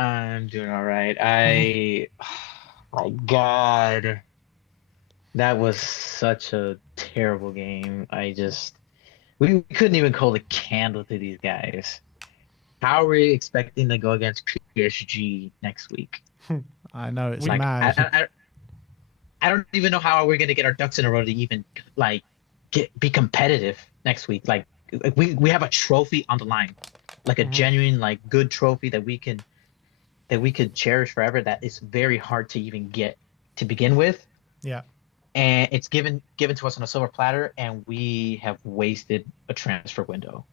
I'm doing all right. My God, that was such a terrible game. We couldn't even hold a candle to these guys. How are we expecting to go against PSG next week? I know it's Like, mad. I don't even know how we're gonna get our ducks in a row to even like be competitive next week. We have a trophy on the line, like a Mhm. genuine like good trophy that we could cherish forever. That is very hard to even get to begin with, Yeah. and it's given to us on a silver platter, and we have wasted a transfer window.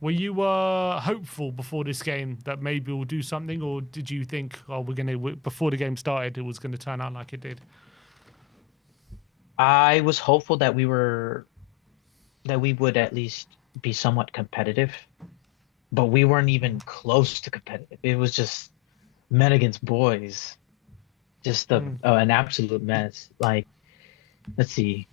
Were you hopeful before this game that maybe we'll do something, or did you think, oh, before the game started, it was gonna turn out like it did? I was hopeful that we would at least be somewhat competitive, but we weren't even close to competitive. It was just men against boys, just Mm. an absolute mess. Like, let's see,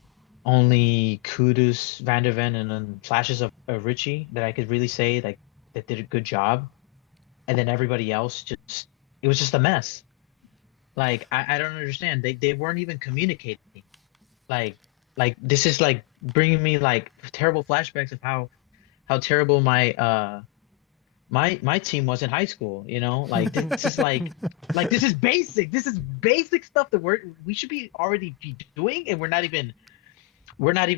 only Kudus, Van der Ven, and then flashes of Richie that I could really say like that did a good job, and then everybody else just it was just a mess. Like I don't understand. They weren't even communicating. Like like this is like bringing me like terrible flashbacks of how terrible my team was in high school, you know? Like this is like this is basic stuff that we should be already be doing, and we're not even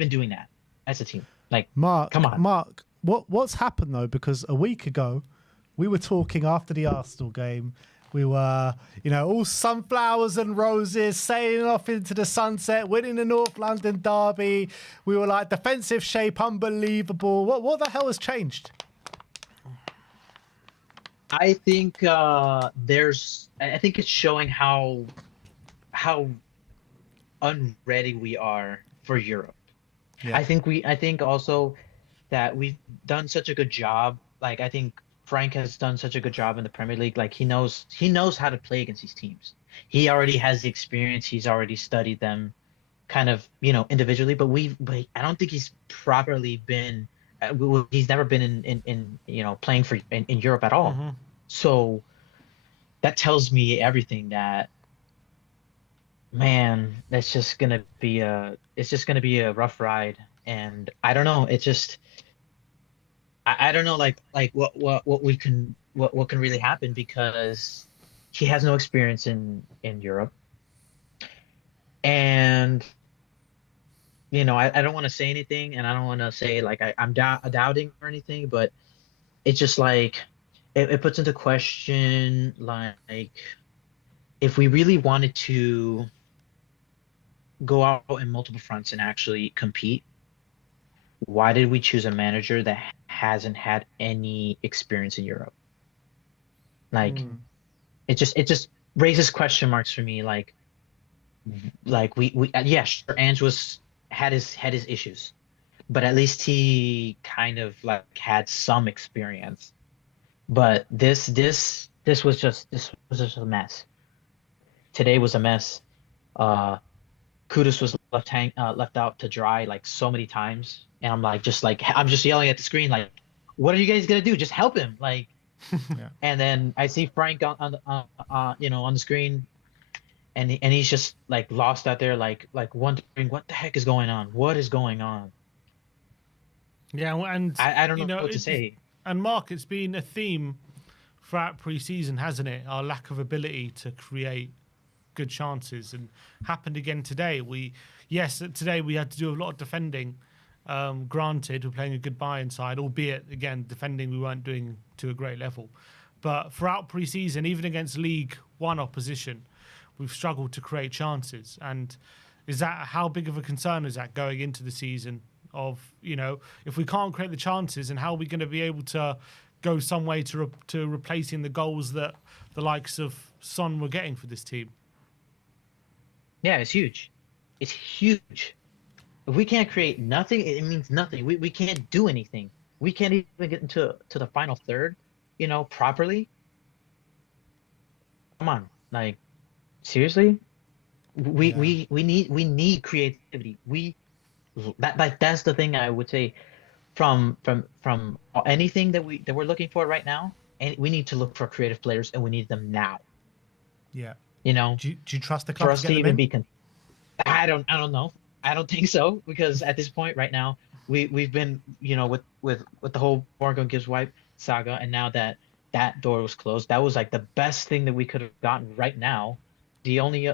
doing that as a team. Like, come on. Mark, what's happened though? Because a week ago, we were talking after the Arsenal game. We were, all sunflowers and roses, sailing off into the sunset, winning the North London derby. We were like, defensive shape, unbelievable. What the hell has changed? I think I think it's showing how unready we are for Europe. Yeah. I think also that we've done such a good job. Like I think Frank has done such a good job in the Premier League. Like he knows how to play against these teams. He already has the experience. He's already studied them kind of, individually, but I don't think he's properly been he's never been in playing for in Europe at all. Hmm. So that tells me everything that man, it's just gonna be a rough ride. And I don't know, it's just I don't know like what can really happen because he has no experience in Europe. And I don't want to say anything, and I don't want to say like I'm doubting or anything, but it's just like it puts into question like if we really wanted to go out in multiple fronts and actually compete, why did we choose a manager that hasn't had any experience in Europe? Like Mm. it just raises question marks for me. We yeah, sure, Ange was had his issues, but at least he kind of like had some experience. But this was just a mess. Today was a mess. Uh, Kudus was left out to dry like so many times, and I'm just yelling at the screen like, "What are you guys gonna do? Just help him!" Like, Yeah. and then I see Frank on the on the screen, and he's just like lost out there, like wondering what the heck is going on? What is going on? Yeah, and I don't know what to it's say. and Mark, it's been a theme throughout pre-season, hasn't it? Our lack of ability to create good chances, and happened again today. Today we had to do a lot of defending. Granted, we're playing a good Bayern side, albeit again defending we weren't doing to a great level. But throughout pre-season, even against League One opposition, we've struggled to create chances. And is that how big of a concern is that going into the season? Of if we can't create the chances, and how are we going to be able to go some way to replacing the goals that the likes of Son were getting for this team? Yeah, it's huge. It's huge. If we can't create nothing, it means nothing. We can't do anything. We can't even get into to the final third, properly. Come on, like seriously, Yeah. we need creativity. That's the thing I would say from anything that we're looking for right now. and we need to look for creative players, and we need them now. Yeah. You know, Do you trust the for club to us to get them even in? be I don't know. I don't think so because at this point right now we've been with the whole Morgan Gibbs wipe saga, and now that that door was closed, that was like the best thing that we could have gotten right now. The only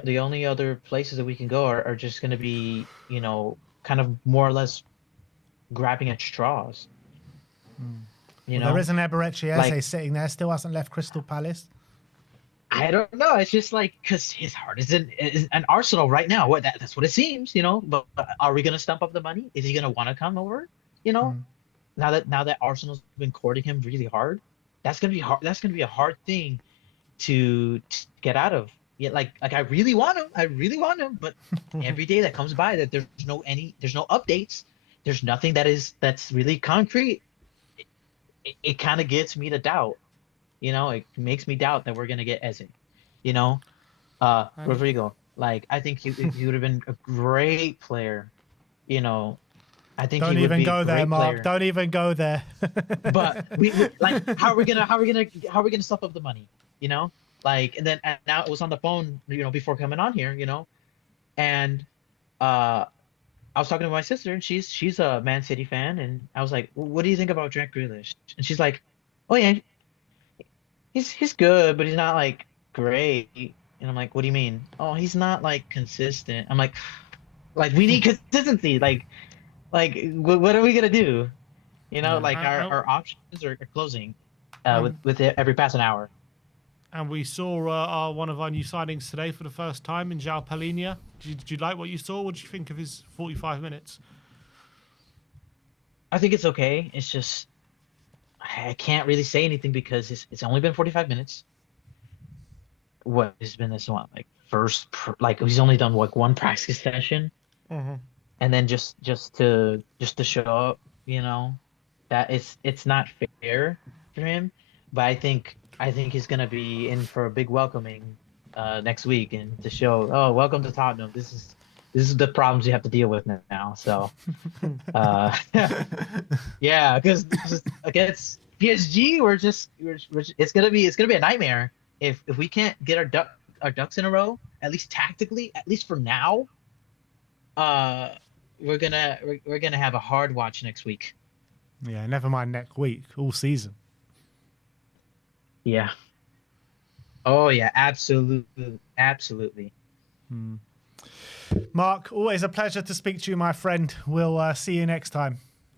other places that we can go are just going to be kind of more or less grabbing at straws. You Well, there know, is an Eberechi like Eze sitting there, still hasn't left Crystal Palace. I don't know. It's just like because his heart is an Arsenal right now. That's what it seems, But are we gonna stump up the money? Is he gonna want to come over? You know, now that Arsenal's been courting him really hard, that's gonna be hard. That's gonna be a hard thing to get out of. Yeah, like I really want him. I really want him, but every day that comes by that there's no updates. There's nothing that's really concrete. It kind of gets me to doubt. It makes me doubt that we're gonna get Eze. You know, And Rodrigo. Like I think he would have been a great player. You know, I think he don't would even be a go there, great Mark. player. Don't even go there. But we like how are we gonna stuff up the money? Like and now it was on the phone. Before coming on here. And uh, I was talking to my sister, and she's a Man City fan, and I was like, "What do you think about Jack Grealish?" And she's like, "Oh yeah, he's good, but he's not like great." And I'm like, "What do you mean?" "Oh, he's not like consistent." I'm like we need consistency. Like what are we gonna do? Yeah, Like our options are closing and, with every passing hour. and we saw one of our new signings today for the first time in João Palhinha. Did you like what you saw? What did you think of his 45 minutes? I think it's okay. It's just I can't really say anything because it's only been 45 minutes. What has been this one like like he's only done like one practice session, and then just to show up, that it's not fair for him. But I think he's gonna be in for a big welcoming next week and to show, oh, welcome to Tottenham. This is the problems you have to deal with now. So uh yeah, because against PSG it's gonna be a nightmare if we can't get our ducks in a row, at least tactically, at least for now. uh we're gonna have a hard watch next week. Yeah, never mind next week, all season. Yeah. Oh yeah, absolutely, absolutely. Mark, always a pleasure to speak to you, my friend. We'll see you next time.